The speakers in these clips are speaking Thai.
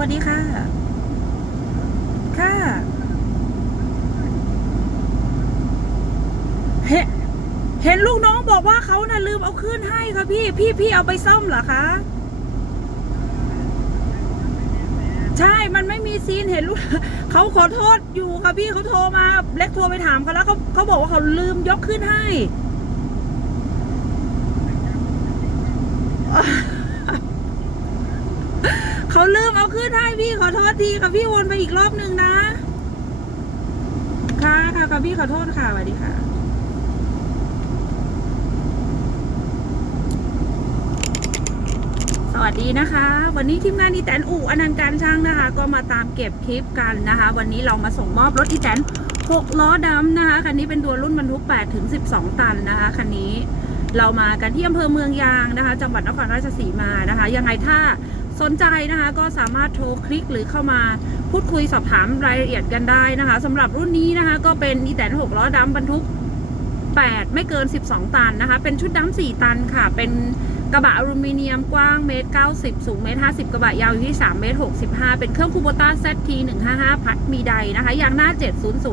วัสดีค่ะ ค่ะ เห็นเห็นลูกน้องบอกว่าเขาน่ะลืมเอาขึ้นให้ค่ะพี่ พี่พี่เอาไปซ่อมเหรอคะ ใช่ มันไม่มีซีนเห็นลูกเขาขอโทษอยู่ค่ะพี่เขาโทรมา เล็กโทรไปถามเขาแล้วเขาเขาบอกว่าเขาลืมยกขึ้นให้ เขาลืมเอาขึ้นให้พี่ขอโทษทีค่ะพี่วนไปอีกรอบหนึ่งนะ ค่ะค่ะค่ะพี่ขอโทษค่ะสวัสดีค่ะสวัสดีนะคะ วันนี้ทีมงานอีแตนอู่อนันต์การช่างนะคะ ก็มาตามเก็บคลิปกันนะคะ วันนี้เรามาส่งมอบรถอีแตน6ล้อดำนะคะคันนี้เป็นตัวรุ่นบรรทุก8ถึง12 ตันนะคะคันนี้เรามากันที่อำเภอเมืองยางนะคะ จังหวัดนครราชสีมานะคะ ยังไงถ้า สนใจนะคะก็สามารถโทรคลิกหรือเข้ามาพูดคุยสอบถามรายละเอียดกันได้นะคะสำหรับรุ่นนี้นะคะก็เป็นอีแตน6ล้อดำบรรทุก 8 ไม่เกิน 12 ตันนะคะ เป็นชุดดำ4ตันค่ะ เป็นกระบะอลูมิเนียมกว้างเมตร 90 สูงเมตร 50 กระบะยาวอยู่ที่ 3 เมตร 65 เป็นเครื่องคูโบต้า ZT 155 พัดมีใดนะคะ ยางหน้า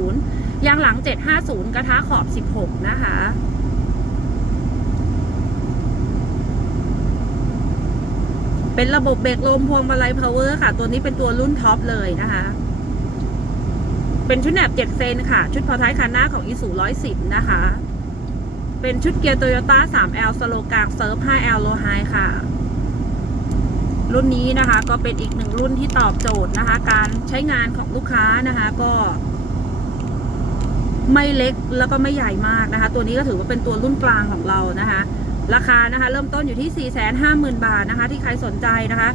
700 ยางหลัง 750 กระทะขอบ 16 นะคะ เป็นระบบเบรกลมพวงมาลัยพาวเวอร์ค่ะ ตัวนี้เป็นตัวรุ่นท็อปเลยนะคะ เป็นชุดแหนบ7เซนค่ะ ชุดพอท้ายคันหน้าของ i s u 110นะคะ เป็นชุดเกียร์โตโยต้า 3L สโลกางเซิร์ฟ 5L โลไฮค่ะ รุ่นนี้นะคะ ก็เป็นอีกหนึ่งรุ่นที่ตอบโจทย์นะคะ การใช้งานของลูกค้านะคะ ก็ไม่เล็กแล้วก็ไม่ใหญ่มากนะคะ ตัวนี้ก็ถือว่าเป็นตัวรุ่นกลางของเรานะคะ ราคานะคะ เริ่มต้นอยู่ที่ 450,000 บาทนะคะ ที่ใครสนใจนะคะ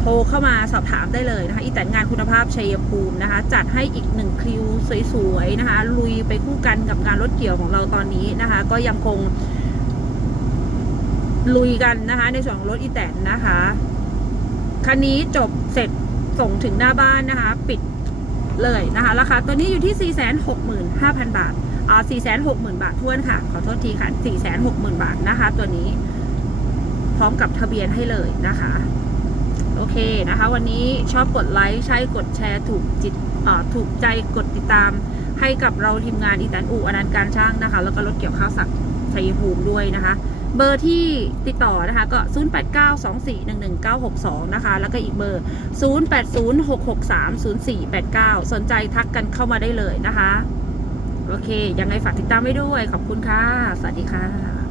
โทรเข้ามาสอบถามได้เลยนะคะ อีแต่งานคุณภาพชัยภูมินะคะ จัดให้อีกหนึ่งคิวสวยๆนะคะ ลุยไปคู่กันกับงานรถเกี่ยวของเราตอนนี้นะคะ ก็ยังคง ลุยกันนะคะ ในส่วนของรถอีแตนนะคะคันนี้จบเสร็จส่งถึงหน้าบ้านนะคะ ปิดเลยนะคะ ราคาตัวนี้อยู่ที่ 465,000 บาท อ่า460,000บาททวนค่ะ ขอโทษทีค่ะ460,000บาทนะคะ ตัวนี้ พร้อมกับทะเบียนให้เลยนะคะ โอเคนะคะ วันนี้ชอบกดไลค์ใช่กดแชร์ถูกจิตถูกใจกดติดตาม ให้กับเราทีมงานอีแตนอูอนันต์การช่างนะคะ แล้วก็รถเกี่ยวข้าวสักชัยภูมิด้วยนะคะ เบอร์ที่ติดต่อนะคะก็ 0892411962 นะคะ แล้วก็อีกเบอร์ 0806630489 สนใจทักกันเข้ามาได้เลยนะคะ โอเค ยังไงฝากติดตามไว้ด้วย ขอบคุณค่ะ สวัสดีค่ะ